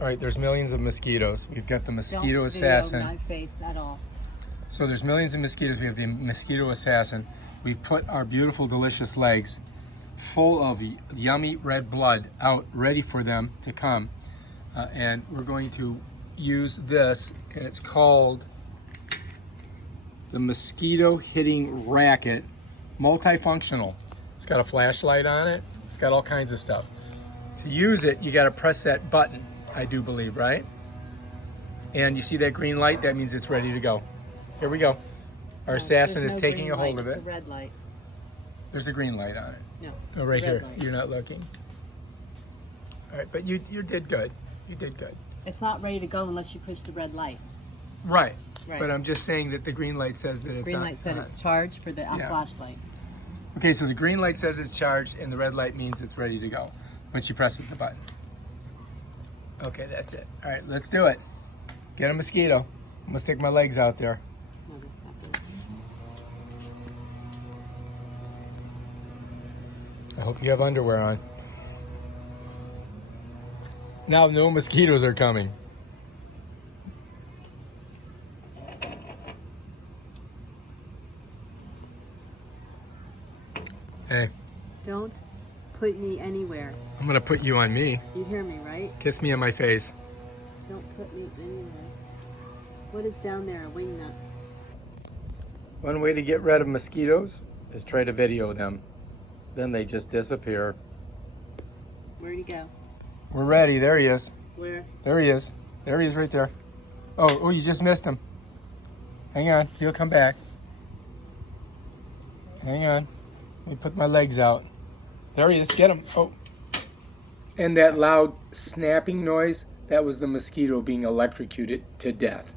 All right, there's millions of mosquitoes. We've got the mosquito Don't assassin. video my face at all. So there's millions of mosquitoes. We have the mosquito assassin. We've put our beautiful, delicious legs full of yummy red blood out, ready for them to come. And we're going to use this, and it's called the mosquito hitting racket, multifunctional. It's got a flashlight on it. It's got all kinds of stuff. To use it, you got to press that button, I do believe, right? And you see that green light? That means it's ready to go. Here we go. Our assassin is taking a hold of it. It's a red light. There's a green light on it. No. Oh, right here. Light. You're not looking. All right, but you did good. You did good. It's not ready to go unless you push the red light. Right. Right. But I'm just saying that the green light says that it's Green on. light said it's charged for the flashlight. Okay, so the green light says it's charged, and the red light means it's ready to go when she presses the button. Okay, that's it. All right, let's do it. Get a mosquito. I'm gonna stick my legs out there. I hope you have underwear on. Now no mosquitoes are coming. Hey. Don't put me anywhere. I'm gonna put you on me. You hear me, right? Kiss me on my face. Don't put me anywhere. What is down there? A wingnut. One way to get rid of mosquitoes is try to video them. Then they just disappear. Where'd he go? We're ready. There he is. Where? There he is. There he is right there. Oh, you just missed him. Hang on. He'll come back. Hang on. Let me put my legs out. There he is. Get him. Oh. And that loud snapping noise, that was the mosquito being electrocuted to death.